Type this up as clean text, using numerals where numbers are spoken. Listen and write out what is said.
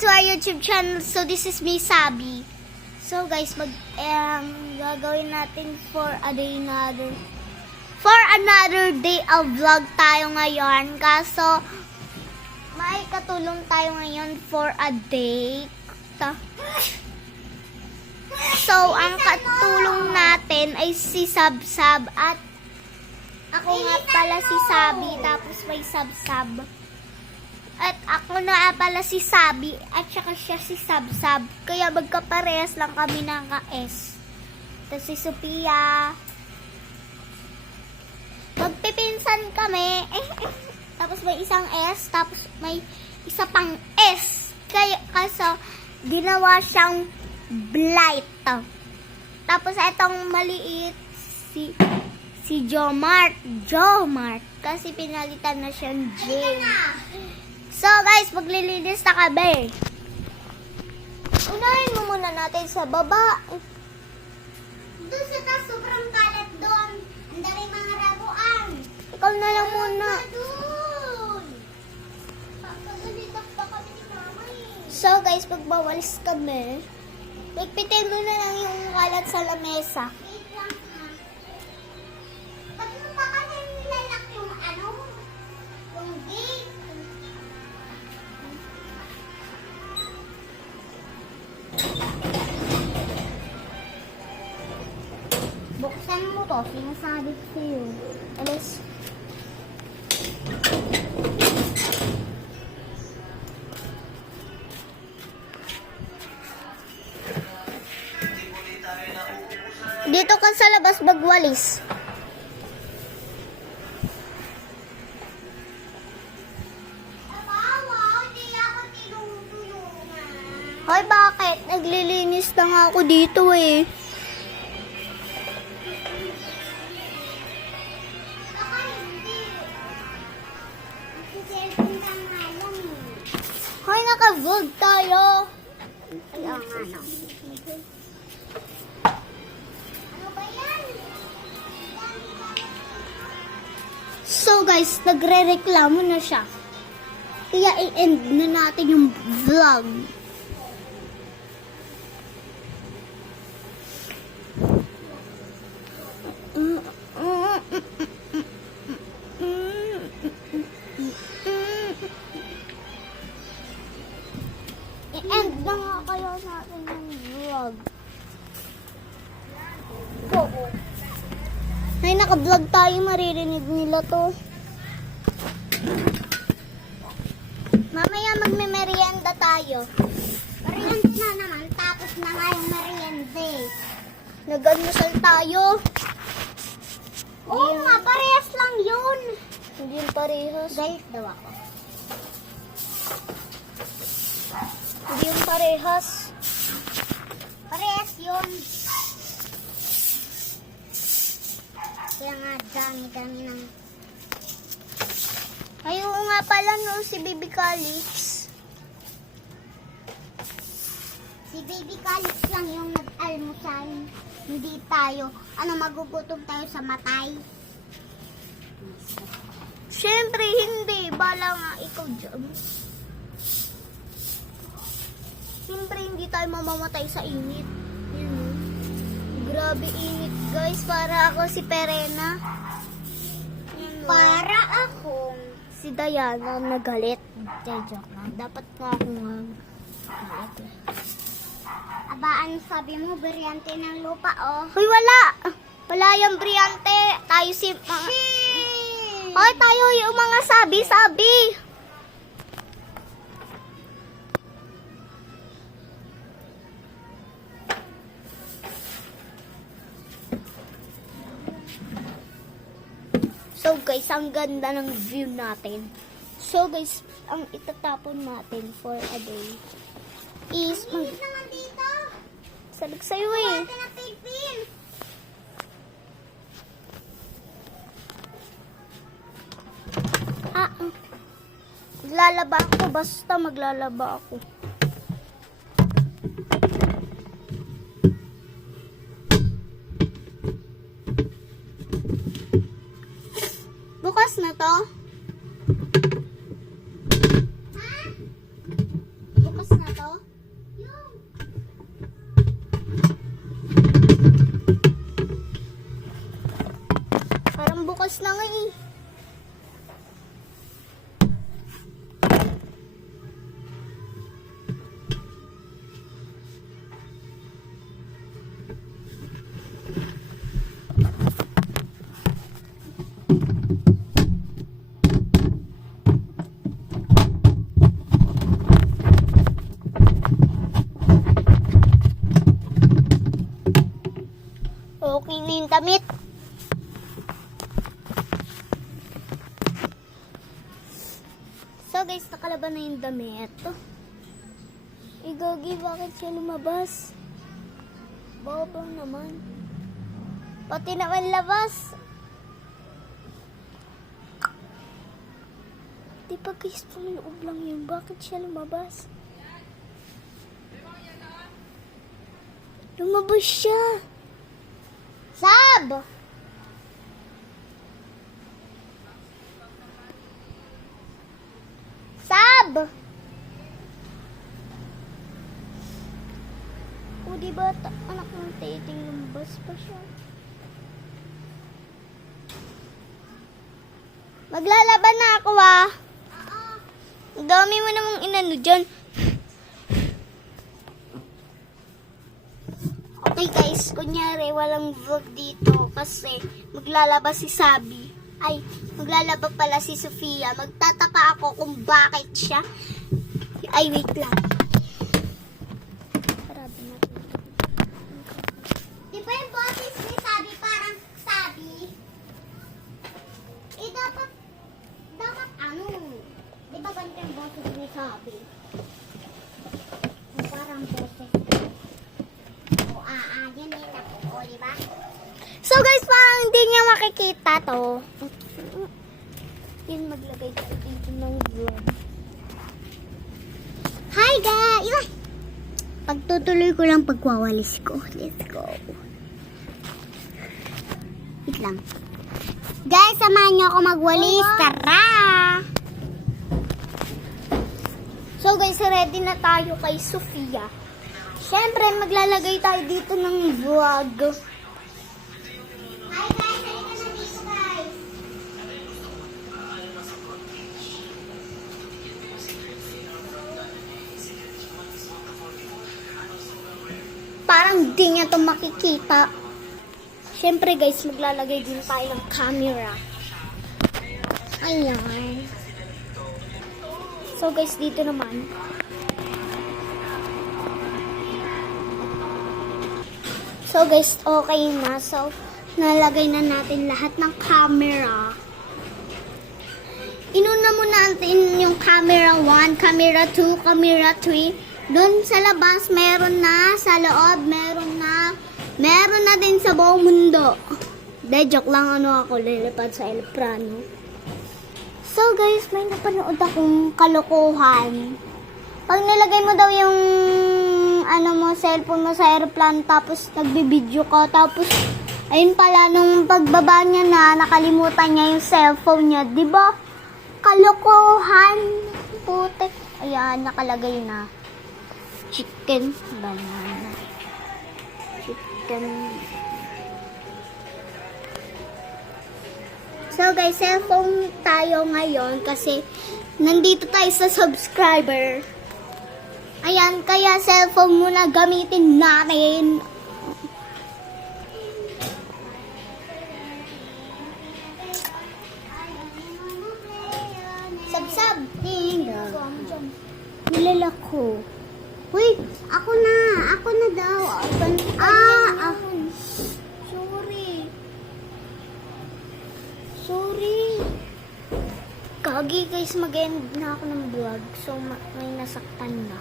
to our YouTube channel. So this is me, Sabi. So guys, gagawin natin for another day of vlog tayo ngayon. Kaso may katulong tayo ngayon for a day. So ang katulong natin ay si Sabsab at ako nga pala si Sabi, tapos may Sabsab. At ako na pala si Sabi at saka siya si Sabsab. Kaya magkaparehas lang kami ng ka-S. Tapos si Sophia. Magpipinsan kami. Tapos may isang S, tapos may isa pang S. Kaya kaso ginawa siyang blight. Tapos itong maliit si Jomart. Kasi pinalitan na siyang J. So guys, maglilinis na kami. Unahin mo muna natin sa baba. Doon sa taas, sobrang kalat doon. Ang dami mga rabuan. Ikaw na lang muna. Doon. Pagkagalitak pa kami ni mama eh. So guys, magbawalis kami. Pigpitin mo na lang yung kalat sa lamesa. Wait lang ha. Ba't mo pa kami nilalak yung yung gate? Buksan mo to, sinasabi ko sa'yo. Alis. Dito ka sa labas magwalis. Abawa, hindi ako tinutulungan. Hoy, bakit? Naglilinis na nga ako dito eh. Baka hindi. Nagsiselfon ka nga lang eh. Hoy, naka-vlog tayo. Ay, oo nga no. Ano ba yan? So guys, nagre-reklamo na siya. Kaya i-end na natin yung vlog. I-end na nga kaya natin yung vlog. Oo. Ay, naka-vlog tayo, maririnig nila to. Mamaya magme-merienda tayo. Merienda na naman, tapos na nga yung merienda eh. Nag-almusal tayo. Oo nga, parehas lang yun. Hindi yung parehas. Galit daw ako. Hindi yung parehas. Parehas yun. Kaya nga, dami-dami ng... Ayaw nga pala no, si Baby Calix. Si Baby Calix lang yung nag-almusal. Hindi tayo. Magugutom tayo sa matay? Siyempre, hindi. Bala nga ikaw dyan. Siyempre, hindi tayo mamamatay sa init. Yan o. Grabe init, guys. Para ako si Perena. Yan, o. Para akong... Si Diana nagalit. Joke lang. Dapat nga ako nga. Aba, ano sabi mo? Brilyante ng lupa, oh. Hoy, wala! Wala yung brillante. Tayo si... Hoy, tayo yung mga sabi-sabi. So guys, ang ganda ng view natin. So guys, ang itatapon natin for a day is... Init naman dito. Salig sa'yo eh. Ate na Pilipin. Maglalaba ako. Basta maglalaba ako. Bukas na to? Bukas na to? Lumabas na nga eh. Okay na yung damit. So guys, nakalaban na yung damit. Gagi, bakit siya lumabas? Baba naman. Pati naman labas. Di ba guys, pumiloob lang yun. Bakit siya lumabas? Lumabas siya. Sab! Sab! O, diba anak ng titing lumbas pa siya? Maglalaban na ako ah. Ang dami mo namang inano dyan. Okay guys, kunyari walang vlog dito kasi maglalaba si Sabi. Ay, maglalaba pala si Sofia. Magtataka ako kung bakit siya. Ay, wait lang. Sarado natin. Di ba yung boses ni Sabi parang Sabi? Eh, dapat ano? Di ba ganito yung boses ni Sabi? Parang boses. Yan din ako, di ba? So guys, parang hindi niya makikita to. Yun, maglagay tayo dito ng vlog. Hi guys! Pagtutuloy ko lang pagwawalis ko. Let's go. Wait lang. Guys, samahan niyo ako magwalis. Tara! So guys, ready na tayo kay Sofia. Siyempre, maglalagay tayo dito ng vlog. Hi guys! Halika na dito guys! Parang di niya to makikita. Siyempre guys, maglalagay din tayo ng camera. Ayan. So guys, dito naman. So guys, okay na. So, nalagay na natin lahat ng camera. Inuna muna natin yung camera 1, camera 2, camera 3. Doon sa labas, meron na. Sa loob, meron na. Meron na din sa buong mundo. De, joke lang ako, lilipad sa El Prano. So guys, may napanood akong kalokohan. Pag nilagay mo daw yung cellphone mo sa airplane, tapos nagbibideo ka, tapos ayun pala, nung pagbaba niya na, nakalimutan niya yung cellphone niya, di ba? Kalokohan. Putek. Ayan, nakalagay na. Chicken banana. Chicken. So guys, cellphone tayo ngayon kasi nandito tayo sa subscriber. Ayan, kaya cellphone muna gamitin natin. Sab-sab. Nilala ko. Uy, ako na daw. Sorry. Kagi guys, mag-end na ako ng vlog. So, may nasaktan na.